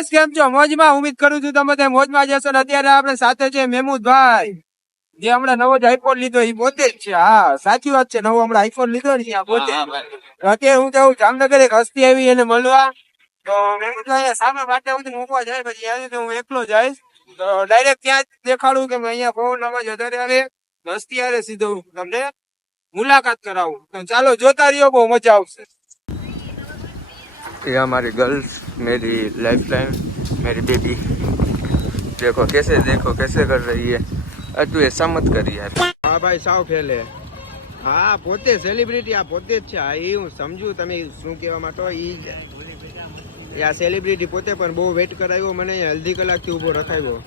Guys કેમ છો મોજમાં? ઉમ્મીદ કરું છું તમે મોજમાં જશો. અત્યારે આપણે સાથે છે મહેમૂદભાઈ, જે હમણાં નવો જ આઈફોન લીધો એ પોતે જ છે. હા સાચી વાત છે, નવો હમણાં આઈફોન લીધો ને આ પોતે. અત્યારે હું જાઉં જામનગર, એક હસ્તી આવી એને મળવા. તો મહેમૂદભાઈ સામે માટે હું મૂકવા જાય, પછી આવી હું એકલો જઈશ. તો ડાયરેક્ટ ત્યાં જ દેખાડું કે અહીંયા ફોન અવાજ વધારે આવે, હસ્તી આવે સીધો તમને मुलाकात कराऊं. तो चलो जोता रहियो, बहुत मजा आवશે. ये हमारी गर्ल्स, मेरी लाइफ लाइन, मेरी बेबी. देखो कैसे कर रही है. तू ऐसा मत कर यार. हाँ भाई साव फैले. હા પોતે સેલિબ્રિટી, આ પોતે જ છે. આ એ હું સમજુ તમે શું કહેવા માંગો. આ સેલિબ્રિટી પોતે પણ બહુ વેટ કરાવ્યો મને, અડધી કલાકથી ઊભો રખાવ્યો.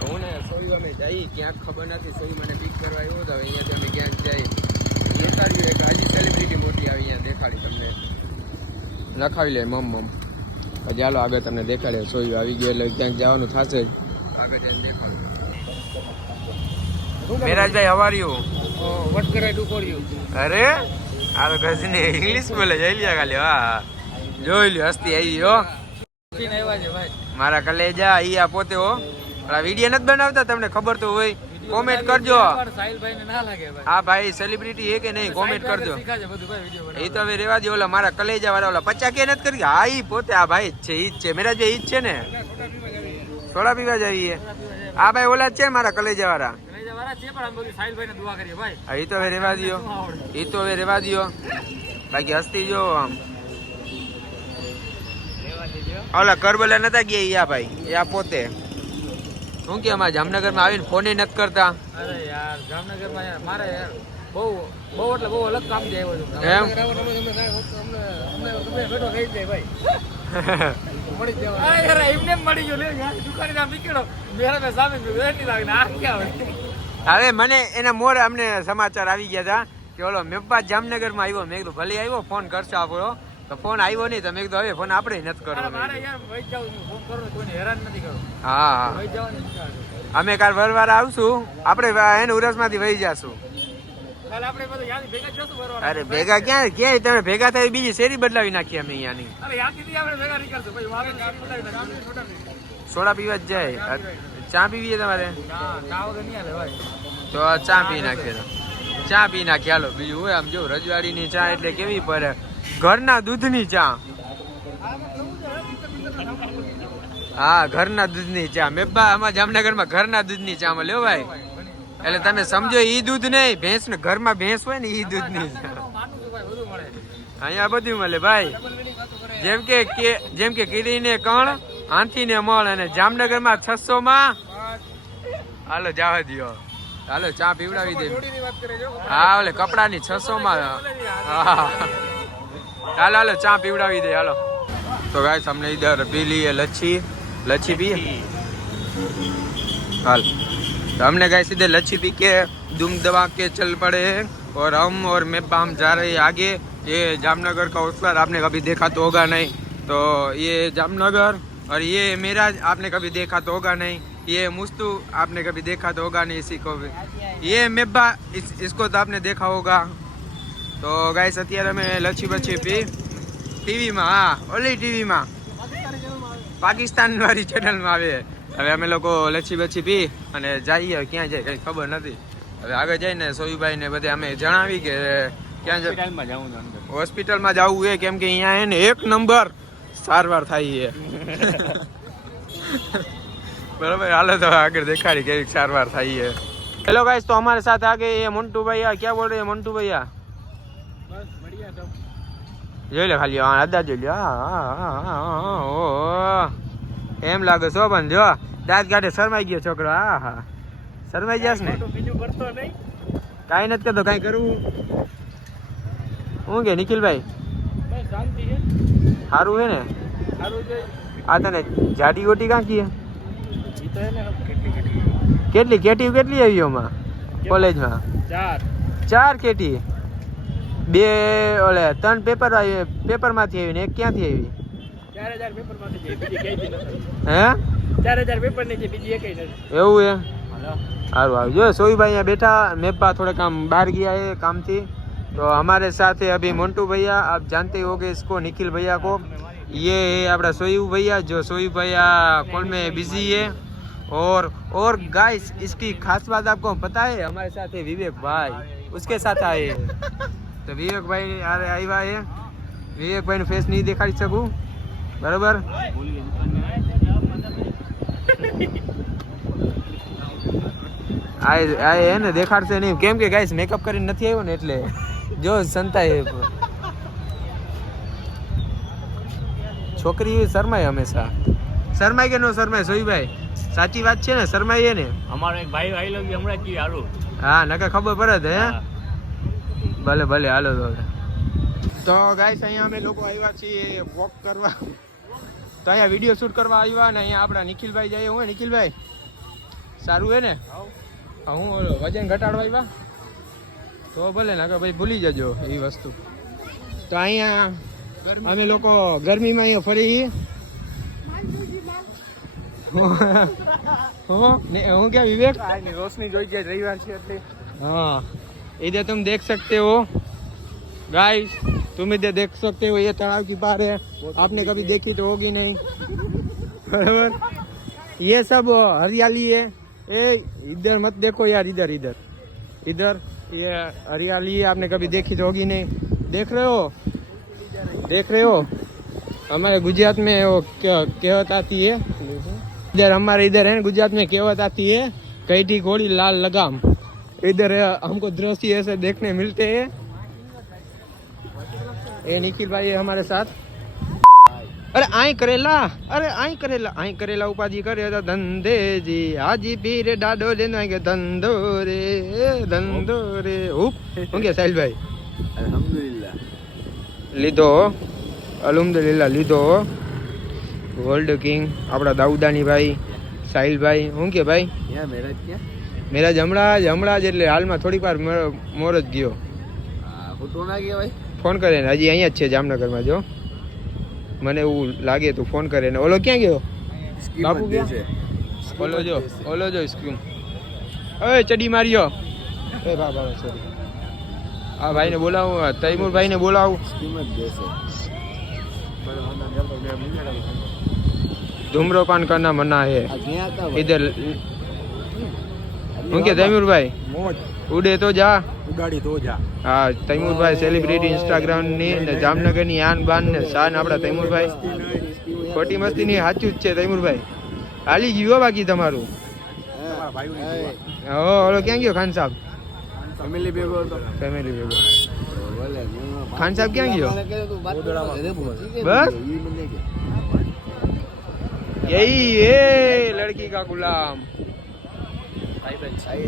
હું ને સોયું અમે જઈ ક્યાંક ખબર નથી. સોયું મને પિક કરવા આવ્યો તો અહીંયાથી અમે ક્યાંક જઈ દેખાડ્યું. એક હજી સેલિબ્રિટી મોટી આવી અહીંયા દેખાડી તમને લખાવી લે મમ. પછી હાલો આગળ તમને દેખાડે. સોયું આવી ગયો એટલે ક્યાંક જવાનું થશે. આગળ જઈને દેખાડું. મેરાજભાઈ હવ are you? What can I do for you? અરે આ તો કસીને ઇંગ્લિશ બોલે જઈ લ્યા ખાલી. હા જોઈ લ્યો હસ્તી આવી હો મારા કલેજા. ઈ આ પોતે હો. વિડીયો નથી બનાવતા, તમને ખબર તો હોય. કોમેન્ટ કરજો. હા ભાઈ સેલિબ્રિટી હે કે નહીં કોમેન્ટ કરજો. એ તો હવે રેવા દે. ઓલા મારા કલેજા વાળા ઓલા 50K નથી કરી. હા ઈ પોતે આ ભાઈ જ છે, ઈ જ છે મેરાજભાઈ, ઈ જ છે ને. સોડા પીવા જઈએ. આ ભાઈ ઓલા જ છે મારા કલેજા વાળા. એ તો હવે રેવા દો, એ તો હવે રેવા દો. બાકી હસ્તી જો આમ ઓલા કરબલા નતા ગયા. યા ભાઈ એ આ પોતે શું કે અમારા જામનગરમાં આવીને ફોને નથી કરતા. અરે યાર જામનગરમાં યાર મારે યાર બહુ એટલે બહુ અલગ કામ થી આવ્યો છું. એમ બેઠો ગઈ જાય ભાઈ મળી જવા. યાર એમને મળી ગયો લે યાર. દુકાને નામ નીકળો મેરા મે સામે બેઠી લાગે આ ક્યાં હોય. હવે મને એના મોર અમને સમાચાર આવી ગયા હતા કે ઓલો મેપ્પા જામનગરમાં આવ્યો. મેં કીધું ભલે આવ્યો, ફોન કરશે આપણો. તો ફોન આવ્યો નહીં તો મેં કીધું હવે ફોન આપણે નથી કરવો. હા અમે કાલ વરવારા આવશું. આપણે એને ઉરસમાંથી વહી જશું. અરે ભેગા ક્યાં ક્યાંય તમે ભેગા થાય બીજી શેરી બદલાવી નાખીએ અમે અહીંયાની. સોડા પીવા જ જાય. ચા પીવીએ તમારે તો ચા પી નાખીએ. ચા પી નાખીએ હાલો. બીજું હોય આમ જો રજવાડીની ચા એટલે કેવી પડે, ઘરના દૂધની ચા. હા ઘરના દૂધની ચા. મેબ્બા અમારા જામનગરમાં ઘરના દૂધની ચા મળે ભાઈ. એટલે તમે સમજો ઈ દૂધ નહીં, ભેંસ ને ઘરમાં ભેંસ હોય ને ઈ દૂધની ચા. અહીંયા બધું મળે ભાઈ. જેમ કે કીડીને કણ, હાથીને મળ, અને જામનગરમાં 600માં. હાલો જવા દો. હાલો ચા પીવડાવી દે. હા ઓલે કપડાની 600માં. હા હાલો હાલો ચા પીવડાવી દે. હાલો તો ગાઈસ हमने इधर पी ली है लच्छी पी. हाल तो हमने गाइस इधर लच्छी पी के दुम दबा के चल पड़े हैं. और हम और मेब्बा हम जा रहे हैं आगे. ये जामनगर का उत्सव आपने कभी देखा तो होगा नहीं. तो ये जामनगर और ये मेराज आपने कभी देखा तो होगा नहीं. ये मुस्तू आपने कभी देखा तो होगा नहीं इसी को भी. ये मेब्बा इसको तो आपने देखा होगा. તો ગાઈસ અત્યારે અમે લચ્છી બચ્છી પી ટીવીમાં. હા ઓલી ટીવીમાં પાકિસ્તાન વાળી ચેનલમાં આવે. હવે અમે લોકો લચ્છી બચ્છી પી અને જઈએ. ક્યાં જાય કઈ ખબર નથી. હવે આગળ જઈને સોયુભાઈ ને બધે અમે જણાવી કે ક્યાં હોસ્પિટલમાં જવું છે, કેમ કે અહીંયા એને 1 નંબર સારવાર થાય છે. બરાબર હાલો તો આગળ દેખાડી કેવી સારવાર થાય છે. હેલો ગાઈસ તો हमारे साथ आ गए ये मंटू भैया. क्या बोल रहे हैं मंटू भैया? જોઈ લે ખાલી અદા જોઈ લે. એમ લાગે છો પણ જો દાંત કાઢે શરમાઈ ગયો છોકરો. હા હા શરમાઈ જશ ને. કાંઈ નથી કરતો, કાંઈ કરવું હું કે નિખિલભાઈ સારું હે ને. આ તને જાડી ગોટી કાં કીએ? કેટલી કેટી કેટલી આવી આમાં કોલેજમાં? 4 કેટી. 2 ઓલે 3 પેપર માંથી આવી ને 1 ક્યાંથી આવી? 4000 પેપર માંથી હે 4000 પેપર ની છે, બીજી એકઈ નથી. એવું હે? સારું આવી જો સોઈભાઈ અહીંયા બેઠા. મેપ્પા થોડે કામ બહાર ગયા है काम थी. तो हमारे साथ है अभी मंटू भैया. आप जानते हो गए इसको, निखिल भैया को. ये है अपना सोयू भैया, जो सोयू भैया कॉल में बिजी है। और गाइस इसकी खास बात आपको पता है, हमारे साथ है विवेक भाई, उसके साथ आए हैं। तो विवेक भाई आया है, विवेक भाई फेस नहीं दिखाई सकूं बराबर। આય હે ને દેખાડશે નહીં, કેમ કે ગાઈસ મેકઅપ કરીને નથી આવ્યો ને એટલે જો સંતાય છોકરી શરમાય હંમેશા, શરમાય કે નો શરમાય સોઈભાઈ? સાચી વાત છે ને, શરમાય ને? અમારો એક ભાઈ આઈ લવ યુ હમણાં કી હાલો. હા નકર ખબર પડે હે. ભલે ભલે હાલો તો ગાઈસ અહીંયા અમે લોકો આવ્યા છીએ વોક કરવા, તો અહીંયા વિડીયો શૂટ કરવા આવ્યા ને અહીંયા આપણા નિખિલભાઈ જઈએ. હું નિખિલભાઈ સારું હે ને? હું વજન ઘટાડવા આવ્યા તો ભલે ના ભાઈ ભૂલી જજો એ વસ્તુ. તો અહીંયા અમે લોકો ગરમીમાં અહીંયા ફરી હું क्या विवेक रोशनी જોઈ ગયા રવિવાર છે એટલે. हाँ इधर तुम देख सकते हो गाइस, तुम इधर देख सकते हो, ये तालाब की पार है, आपने कभी देखी तो होगी नहीं बराबर. ये सब हरियाली है, ए इधर मत देखो यार, इधर इधर इधर ये हरियाली है, आपने कभी देखी तो होगी नहीं. देख रहे हो हमारे गुजरात में वो कहावत आती है, इधर हमारे इधर है गुजरात में कहावत आती है, कैठी घोड़ी लाल लगाम. इधर हमको दृश्य ऐसे देखने मिलते हैं. ये निखिल भाई है हमारे साथ. अरे आई करेला उपाधि करे तो धंधे जी हाजी पीर डाडो लेना के धंधो रे उप होंगे साहिल भाई. अल्हम्दुलिल्लाह લીધો વર્લ્ડ કિંગ આપણા દાઉદાની ભાઈ સાહિલ ભાઈ. હું કે ભાઈ મેરા હમણાં જ એટલે હાલમાં થોડીક વાર મોર જ ગયો. ફોન કરે ને હજી અહીંયા જ છે જામનગરમાં. જો મને એવું લાગે તું ફોન કરે ને. ઓલો ક્યાં ગયો બાપુ? ક્યાં? ઓલો જો સ્કીમ. એ ચડી માર્યો. એ બાબા સોરી. આ ભાઈને બોલાવું, તૈમુર ભાઈને બોલાવું. धूम्रपान करना मना है इधर. उनके तैमूर भाई उड़े तो जा, ઉડાડી તો જા. હા તૈમૂર ભાઈ સેલિબ્રિટી ઇન્સ્ટાગ્રામ ની ને જામનગર ની આન બાન ને શાન આપડા તૈમૂર ભાઈ. ખોટી મસ્તી ની સાચું જ છે તૈમૂર ભાઈ. હાલી ગયો બાકી તમારું. ઓલો ક્યાં ગયો ખાન સાહેબ? ફેમિલી ભેગો. ખાન સાહેબ ક્યાં ગયો? બસ यही है लड़की का गुलाम.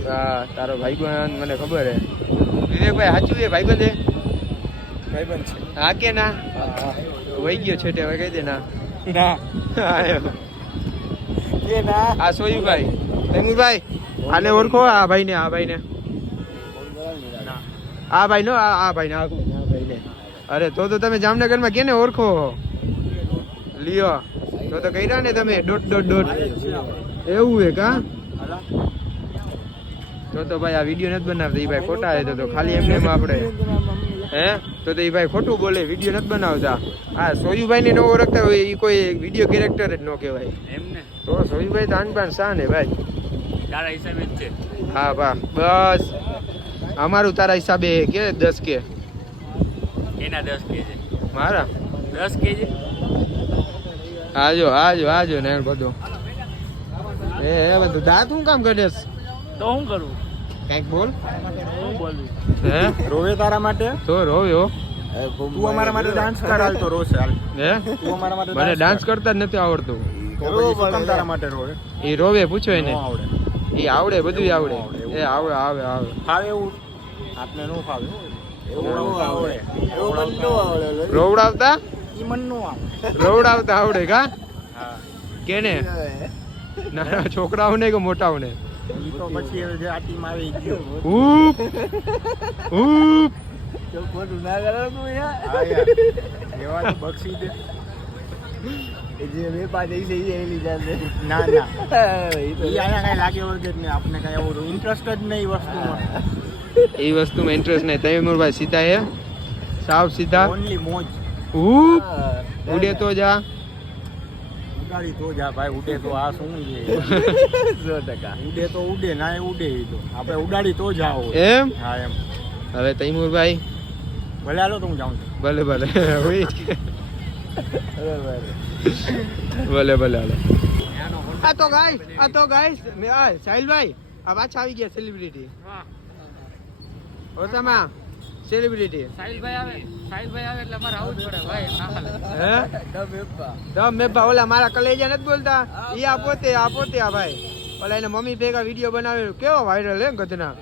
हाँ तारो भाईबंध મને ખબર હે. વિવેકભાઈ સાચું છે ભાઈબંધ હે? ભાઈબંધ છે. હા કે ના? વહી ગયો છેટે હવે કહી દે ના. કે ના. આ સોયુભાઈ તૈમુરભાઈ આને ઓળખો? આ ભાઈને આ ભાઈને આ ભાઈને. અરે તો તમે જામનગરમાં કેને ઓળખો? લિયો તો કર્યા ને તમે ડોટ. એવું હે કા? તો ભાઈ આ વિડીયો નથી બનાવતા. એ ભાઈ ખોટા હે તો ખાલી એમને આપણે હે તો એ ભાઈ ખોટું બોલે, વિડીયો નથી બનાવતા. હા સોયુભાઈ ને ન ઓળખતા હોય એ કોઈ વિડીયો કેરેક્ટર જ ન કહેવાય એમને. તો સોયુભાઈ તો આનબાન શાન હે ભાઈ. તારા હિસાબે જ છે. હા બા બસ અમારું તારા હિસાબે કે 10 કે એના 10 કે છે મારા 10 કે છે. આજો ને બધું એ બધું દાંત હું કામ કરીશ તો હું કરું? કઈક બોલ. હું બોલું? હે રોવે તારા માટે તો રોવ્યો. તું અમારા માટે ડાન્સ કર. હાલ તો રોશે હાલ. હે તું અમારા માટે મને ડાન્સ કરતા જ નથી આવડતું. તો પછી શું કામ તારા માટે રોવે? એ રોવે પૂછો એને. આવડે. એ આવડે બધું આવડે. એ આવે ફાવે એવું આપને નો ફાવે. એવું આવડે. એવું મન નો આવડે. રોવડાવતા ઈ મન નો આવડે. રોવડાવતા આવડે કા? હા. કેને? નાના છોકરાઓને કે મોટાઓને? ઈ તો પછી જે આટી મારી ગયો. ઉપ તો ખોટું ના કરો યાર. હા યાર. એવા તો બક્ષી દે. જે મે પાસે છે એ લઈ જાશે. ના ઈ આયા કઈ લાગે વગર ને આપને કઈ એવું ઇન્ટરેસ્ટ જ નહીં વસ્તુમાં. એ વસ્તુમાં ઇન્ટરેસ્ટ નહીં. તૈમુરભાઈ સીધા હે, સાવ સીધા. ઓનલી મોજ. ઉપ ઉડે તો જા ઉડાડી તો જા ભાઈ, ઉડે તો આ શું છે 100%. ઉડે તો ઉડે, ના એ ઉડે ઈ તો આપણે ઉડાડી તો જાઓ. એમ હા એમ. હવે તૈમુરભાઈ ભલે હાલો તો હું જાઉં છું. ભલે ભલે ભલે ભલે હાલો. આ તો ગાઈસ સાહિલભાઈ આ પાછા આવી ગયા સેલિબ્રિટી. ઓસામા સેલિબ્રિટી સાહિલભાઈ આવે એટલે અમારે આવું જ પડે ભાઈ. હે દમ મેબા ઓલા મારા કલેજા નથી બોલતા ઈ આ પોતે આ ભાઈ ઓલા એને મમ્મી ભેગા વિડીયો બનાવ્યો કેવો વાયરલ હે ગધના.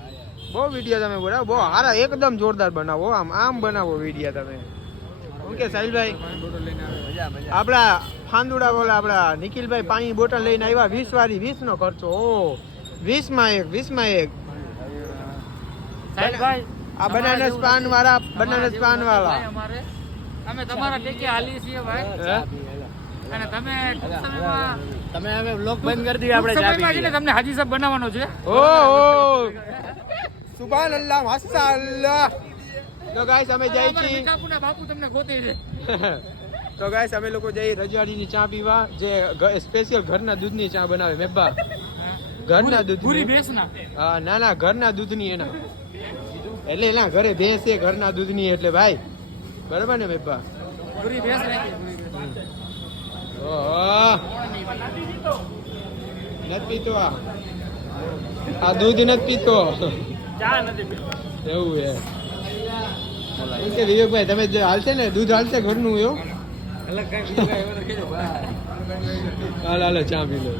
બહુ વિડીયો તમે બનાવો, બહુ સારા એકદમ જોરદાર બનાવો, આમ બનાવો વિડીયો તમે. શું કે સાહિલભાઈ આપડા ફાંદુડા બોલા આપડા નિખિલભાઈ પાણી બોટલ લઈને આવ્યા 20 વાળી 20 નો ખર્ચો. ઓ 20 માં એક સાહિલભાઈ આ બનારસ પાન વાળા અમારે અમે તમારા ટેકે હાલી છીએ ભાઈ. અને તમે ટૂંક સમયમાં તમે હવે બ્લોગ બંધ કરી દઈએ આપણે ટૂંક સમયમાં છે ને તમને હાજી સાહેબ બનાવવાનો છે. ઓ સુભાનઅલ્લાહ માશાઅલ્લાહ. તો ગાઈસ અમે જઈ છીએ બાપુના બાપુ તમને ગોતે છે. તો ગાઈસ અમે લોકો જઈ રજવાડીની ચા પીવા, જે સ્પેશિયલ ઘરના દૂધની ચા બનાવે મેબા. ઘરના દૂધ પૂરી ભેંસના. હા ના ઘરના દૂધની એના એટલે એના ઘરે ભેંસ છે ઘરના દૂધની એટલે ભાઈ બરાબર ને મેબા. પૂરી ભેંસ નાખી. ઓહો નથી પીતો આ દૂધ નથી પીતો ચા નથી પીતો. એવું હે. શું કે વિવેકભાઈ તમે જે હાલશે ને દૂધ હાલશે ઘરનું એવું? અલગ કઈ બીજું કઈ એવું તો કીધું. હાલો ચા પી લો.